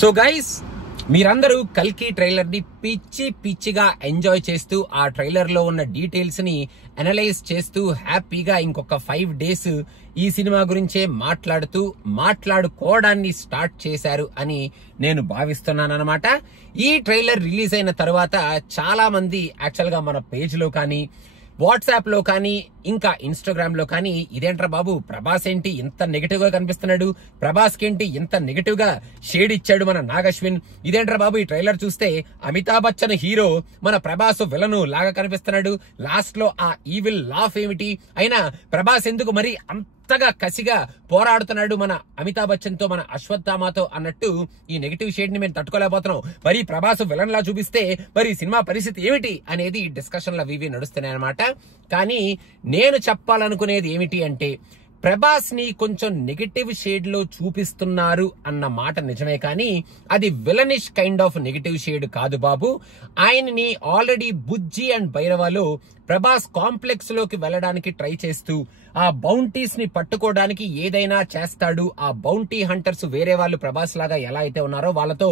So guys, మీరందరూ కల్కి trailer ని పిచ్చిగా ఎంజాయ్ చేస్తూ ఆ ట్రైలర్ లో ఉన్న డీటెయిల్స్ ని అనలైజ్ చేస్తూ హ్యాపీగా ఇంకొక 5 days ఈ సినిమా గురించే మాట్లాడుకోవడాన్ని స్టార్ట్ చేశారు అని నేను భావిస్తున్నాను అనమాట. ఈ ట్రైలర్ రిలీజ్ అయిన తర్వాత చాలా మంది యాక్చువల్ గా మన పేజ్ లో కానీ, వాట్సాప్ లో కానీ, ఇంకా ఇన్స్టాగ్రామ్ లో కానీ, ఇదేంట్రా బాబు ప్రభాస్ ఏంటి ఇంత నెగటివ్ గా కనిపిస్తున్నాడు, ప్రభాస్ ఏంటి ఇంత నెగటివ్ గా షేడ్ ఇచ్చాడు మన నాగశ్విన్, ఇదేంట్రా బాబు ఈ ట్రైలర్ చూస్తే అమితాబ్ బచ్చన్ హీరో మన ప్రభాస్ విలను లాగా కనిపిస్తున్నాడు, లాస్ట్ లో ఆ ఈవిల్ లాఫ్ ఏమిటి, అయినా ప్రభాస్ ఎందుకు మరి అంతగా కసిగా పోరాడుతున్నాడు మన అమితాబ్ బచ్చన్ తో, మన అశ్వత్థామతో అన్నట్టు ఈ నెగటివ్ షేడ్ ని మేము తట్టుకోలేకపోతున్నాం. మరి ప్రభాస్ విలన్ లా చూపిస్తే మరి సినిమా పరిస్థితి ఏమిటి అనేది డిస్కషన్లు అవి నడుస్తున్నాయి అనమాట. కానీ నేను చెప్పాలనుకునేది ఏమిటి అంటే, ప్రభాస్ ని కొంచెం నెగటివ్ షేడ్ లో చూపిస్తున్నారు అన్న మాట నిజమే, కానీ అది villainish kind of negative shade కాదు బాబు. ఆయనని ఆల్రెడీ బుజ్జి అండ్ భైరవలో ప్రభాస్ కాంప్లెక్స్ లోకి వెళ్ళడానికి ట్రై చేస్తూ ఆ బౌంటీస్ ని పట్టుకోవడానికి ఏదైనా చేస్తాడు. ఆ బౌంటీ హంటర్స్ వేరే వాళ్ళు ప్రభాస్ లాగా ఎలా అయితే ఉన్నారో వాళ్ళతో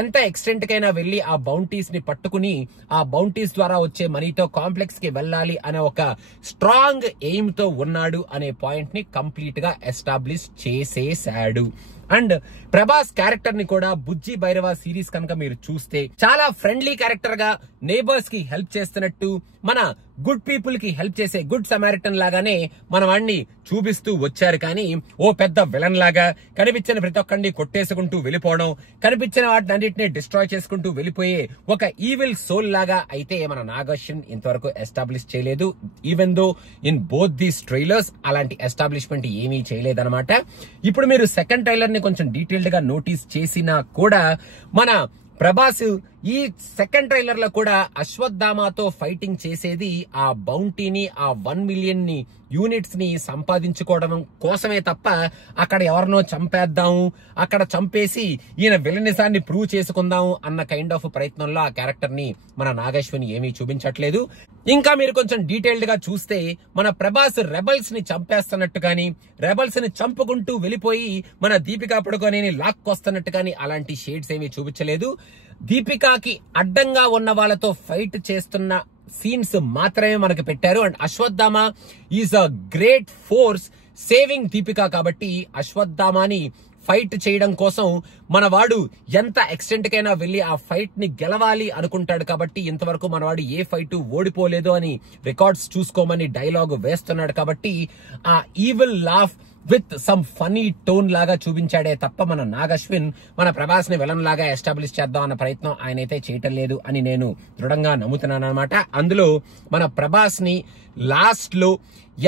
ఎంత ఎక్స్టెంట్ కైనా వెళ్లి ఆ బౌంటీస్ ని పట్టుకుని ఆ బౌంటీస్ ద్వారా వచ్చే మనీతో కాంప్లెక్స్ కి వెళ్ళాలి అనే ఒక స్ట్రాంగ్ ఎయిమ్ తో ఉన్నాడు అనే పాయింట్ ని కంప్లీట్ గా ఎస్టాబ్లిష్ చేసేశాడు. అండ్ ప్రభాస్ క్యారెక్టర్ ని కూడా బుజ్జి భైరవ సిరీస్ కనుక మీరు చూస్తే చాలా ఫ్రెండ్లీ క్యారెక్టర్ గా, నేబర్స్ కి హెల్ప్ చేస్తున్నట్టు, మన గుడ్ పీపుల్ కి హెల్ప్ చేసే గుడ్ సమారిటన్ లాగానే మన వాడిని చూపిస్తూ వచ్చారు. కానీ ఓ పెద్ద విలన్ లాగా కనిపించిన ప్రతి ఒక్కడిని కొట్టేసుకుంటూ వెళ్ళిపోవడం, కనిపించిన వాటిని అన్నింటినీ డిస్ట్రాయ్ చేసుకుంటూ వెళ్ళిపోయే ఒక ఈవిల్ సోల్ లాగా అయితే మన నాగశ్విన్ ఇంతవరకు ఎస్టాబ్లిష్ చేయలేదు. Even though in both these trailers అలాంటి ఎస్టాబ్లిష్మెంట్ ఏమీ చేయలేదన్నమాట. ఇప్పుడు మీరు సెకండ్ ట్రైలర్ ని కొంచెం డీటెయిల్డ్ గా నోటీస్ చేసినా కూడా మన ప్రభాస్ ఈ సెకండ్ ట్రైలర్ లో కూడా అశ్వత్థామతో ఫైటింగ్ చేసేది ఆ బౌంటీని, ఆ 1 million యూనిట్స్ ని సంపాదించుకోవడం కోసమే తప్ప అక్కడ ఎవరినో చంపేద్దాము, అక్కడ చంపేసి ఈయన విలనిజాన్ని ప్రూవ్ చేసుకుందాము అన్న కైండ్ ఆఫ్ ప్రయత్నంలో ఆ క్యారెక్టర్ ని మన నాగశ్విని ఏమీ చూపించట్లేదు. ఇంకా మీరు కొంచెం డీటెయిల్డ్ గా చూస్తే మన ప్రభాస్ రెబల్స్ ని చంపేస్తున్నట్టు కానీ, రెబల్స్ ని చంపుకుంటూ వెళ్ళిపోయి మన దీపికా పడుకోనేని లాక్కొస్తున్నట్టు కానీ అలాంటి షేడ్స్ ఏమీ చూపించలేదు. దీపికాకి అడ్డంగా ఉన్న వాళ్ళతో ఫైట్ చేస్తున్న సీన్స్ మాత్రమే మనకు పెట్టారు. And Ashwatthama is a great force saving Deepika కాబట్టి అశ్వత్థామని ఫైట్ చేయడం కోసం మన వాడు ఎంత ఎక్స్టెంట్ కైనా వెళ్లి ఆ ఫైట్ ని గెలవాలి అనుకుంటాడు. కాబట్టి ఇంతవరకు మనవాడు ఏ ఫైట్ ఓడిపోలేదు అని రికార్డ్స్ చూసుకోమని డైలాగ్ వేస్తున్నాడు. కాబట్టి ఆ evil laugh with some funny tone లాగా చూపించాడే తప్ప మన నాగశ్విన్ మన ప్రభాస్ ని విలన్ లాగా ఎస్టాబ్లిష్ చేద్దాం అన్న ప్రయత్నం ఆయనైతే చేయటం లేదు అని నేను దృఢంగా నమ్ముతున్నాను అనమాట. అందులో మన ప్రభాస్ ని లాస్ట్ లో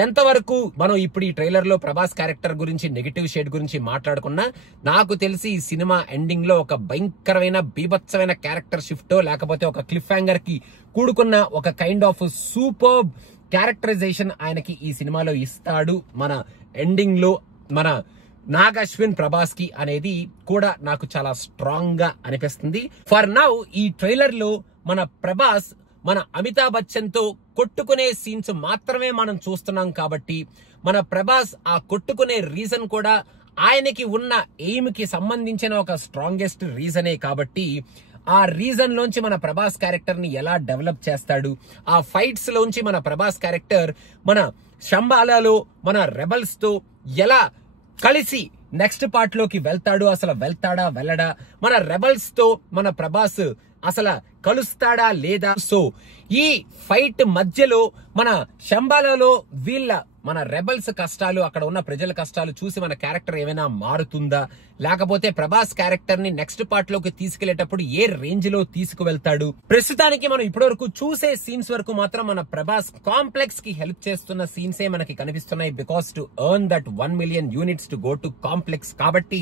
ఎంతవరకు మనం ఇప్పుడు ఈ ట్రైలర్ లో ప్రభాస్ క్యారెక్టర్ గురించి, నెగటివ్ షేడ్ గురించి మాట్లాడుకున్నా, నాకు తెలిసి ఈ సినిమా ఎండింగ్ లో ఒక భయంకరమైన బీభత్సమైన క్యారెక్టర్ షిఫ్టో లేకపోతే ఒక క్లిఫ్ హ్యాంగర్ కి కూడుకున్న ఒక కైండ్ ఆఫ్ సూపర్బ్ క్యారెక్టరైజేషన్ ఆయనకి ఈ సినిమాలో ఇస్తాడు మన ఎండింగ్ లో మన నాగశ్విన్ ప్రభాస్ కి అనేది కూడా నాకు చాలా స్ట్రాంగ్ గా అనిపిస్తుంది. ఫర్ నౌ ఈ ట్రైలర్ లో మన ప్రభాస్ మన అమితాబ్ బచ్చన్ తో కొట్టుకునే సీన్స్ మాత్రమే మనం చూస్తున్నాం. కాబట్టి మన ప్రభాస్ ఆ కొట్టుకునే రీజన్ కూడా ఆయనకి ఉన్న ఎయిమ్ కి సంబంధించిన ఒక స్ట్రాంగెస్ట్ రీజనే. కాబట్టి ఆ రీజన్ లోంచి మన ప్రభాస్ క్యారెక్టర్ ని ఎలా డెవలప్ చేస్తాడు, ఆ ఫైట్స్ లోంచి మన ప్రభాస్ క్యారెక్టర్ మన శంబాలాలో మన రెబల్స్ తో ఎలా కలిసి నెక్స్ట్ పార్ట్ లోకి వెళ్తాడు, అసలు వెళ్తాడా వెళ్ళడా, మన రెబల్స్ తో మన ప్రభాస్ అసలు కలుస్తాడా లేదా. సో ఈ ఫైట్ మధ్యలో మన శంబాలాలో మన రెబల్స్ కష్టాలు, అక్కడ ఉన్న ప్రజల కష్టాలు చూసి మన క్యారెక్టర్ ఏమైనా మారుతుందా, లేకపోతే ప్రభాస్ క్యారెక్టర్ ని నెక్స్ట్ పార్ట్ లోకి తీసుకెళ్లేటప్పుడు ఏ రేంజ్ లో తీసుకువెళ్తాడు. ప్రస్తుతానికి మనం ఇప్పటివరకు చూసే సీన్స్ వరకు మాత్రం మన ప్రభాస్ కాంప్లెక్స్ కి హెల్ప్ చేస్తున్న సీన్సే మనకి కనిపిస్తున్నాయి. Because to earn that 1 million units to go to complex. కాబట్టి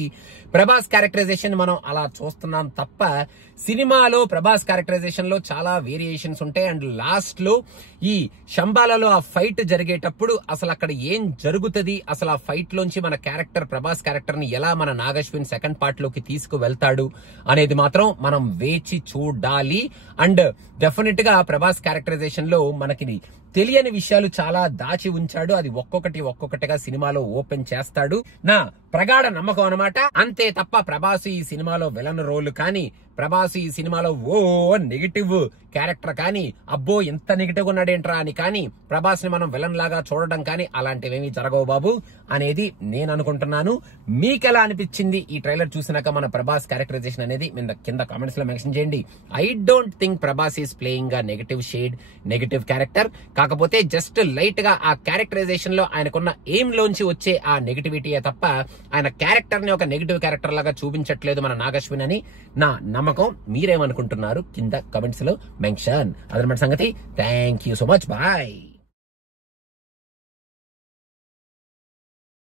ప్రభాస్ క్యారెక్టరైజేషన్ మనం అలా చూస్తున్నాం తప్ప సినిమాలో ప్రభాస్ క్యారెక్టరైజేషన్ లో చాలా వేరియేషన్స్ ఉంటాయి. అండ్ లాస్ట్ లో ఈ శంబాలలో ఆ ఫైట్ జరిగేటప్పుడు అసలు అక్కడ ఏం జరుగుతుంది, అసలు ఆ ఫైట్ లోంచి మన క్యారెక్టర్ ప్రభాస్ క్యారెక్టర్ ని ఎలా మన నాగశ్విన్ సెకండ్ పార్ట్ లోకి తీసుకువెళ్తాడు అనేది మాత్రం మనం వేచి చూడాలి. అండ్ డెఫినెట్ గా ప్రభాస్ క్యారెక్టరైజేషన్ లో మనకి తెలియని విషయాలు చాలా దాచి ఉంచాడు. అది ఒక్కొక్కటిగా సినిమాలో ఓపెన్ చేస్తాడు. నా ప్రగాఢ నమ్మకం అన్నమాట. అంతే తప్ప ప్రభాస్ ఈ సినిమాలో విలన్ రోల్ కానీ, ప్రభాస్ ఈ సినిమాలో నెగిటివ్ క్యారెక్టర్ కానీ, అబ్బో ఎంత నెగిటివ్ ఉన్నాడేంట్రా అని కానీ, ప్రభాస్ ని మనం విలన్ లాగా చూడడం కానీ అలాంటివేమీ జరగవు బాబు అనేది నేను అనుకుంటున్నాను. మీకెలా అనిపించింది ఈ ట్రైలర్ చూసినాక మన ప్రభాస్ క్యారెక్టరైజేషన్ అనేది కింద కామెంట్స్ లో మెన్షన్ చేయండి. I don't think Prabhas is playing a negative shade, negative character. కాకపోతే జస్ట్ లైట్ గా ఆ క్యారెక్టరైజేషన్ లో ఆయనకున్న ఎయిమ్ లోంచి వచ్చే ఆ నెగిటివిటీయే తప్ప ఆయన క్యారెక్టర్ ని ఒక నెగిటివ్ క్యారెక్టర్ లాగా చూపించట్లేదు మన నాగశ్విన్ అని నా నమ్మకం. మీరేమనుకుంటున్నారు కింద కమెంట్స్ లో మెన్షన్. అదనమాట సంగతి. Thank you so much. Bye.